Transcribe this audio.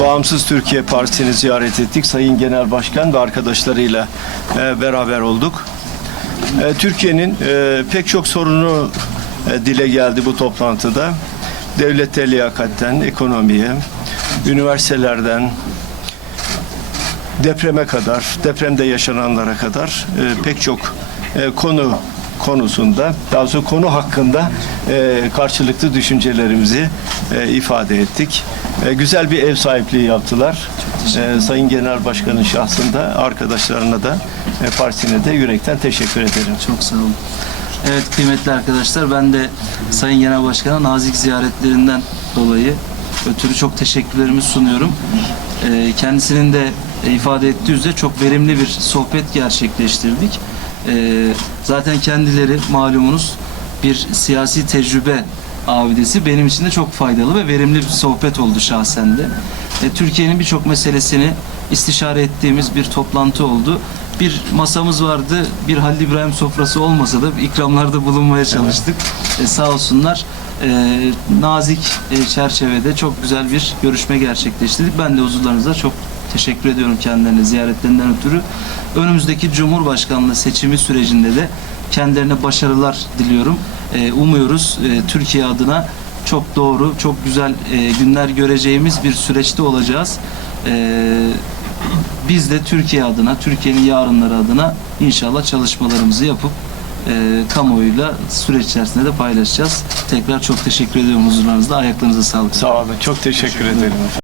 Bağımsız Türkiye Partisi'ni ziyaret ettik. Sayın Genel Başkan ve arkadaşlarıyla e, beraber olduk. E, Türkiye'nin e, pek çok sorunu e, dile geldi bu toplantıda. Devlete liyakatten, ekonomiye, üniversitelerden, depreme kadar, depremde yaşananlara kadar pek çok konu konusunda, daha doğrusu konu hakkında e, karşılıklı düşüncelerimizi e, ifade ettik. E, güzel bir ev sahipliği yaptılar. E, Sayın Genel Başkan'ın şahsında arkadaşlarına da e, partisine de yürekten teşekkür ederim. Çok sağ olun. Evet kıymetli arkadaşlar ben de Sayın Genel Başkan'a nazik ziyaretlerinden dolayı ötürü çok teşekkürlerimi sunuyorum. Ee, kendisinin de ifade ettiği üzere çok verimli bir sohbet gerçekleştirdik. Ee, zaten kendileri malumunuz bir siyasi tecrübe abidesi benim için de çok faydalı ve verimli bir sohbet oldu şahsen de. E, Türkiye'nin birçok meselesini istişare ettiğimiz bir toplantı oldu. Bir masamız vardı, bir Halil İbrahim sofrası olmasa da ikramlarda bulunmaya çalıştık. E, sağ olsunlar. E, nazik e, çerçevede çok güzel bir görüşme gerçekleştirdik. Ben de huzurlarınızda çok teşekkür ediyorum kendilerine ziyaretlerinden ötürü. Önümüzdeki Cumhurbaşkanlığı seçimi sürecinde de kendilerine başarılar diliyorum. E, umuyoruz e, Türkiye adına çok doğru, çok güzel e, günler göreceğimiz bir süreçte olacağız. E, biz de Türkiye adına, Türkiye'nin yarınları adına inşallah çalışmalarımızı yapıp e, kamuoyuyla süreç içerisinde de paylaşacağız. Tekrar çok teşekkür ediyorum huzurlarınızda. Ayaklarınıza sağlık. Sağ olun. Çok teşekkür ederim.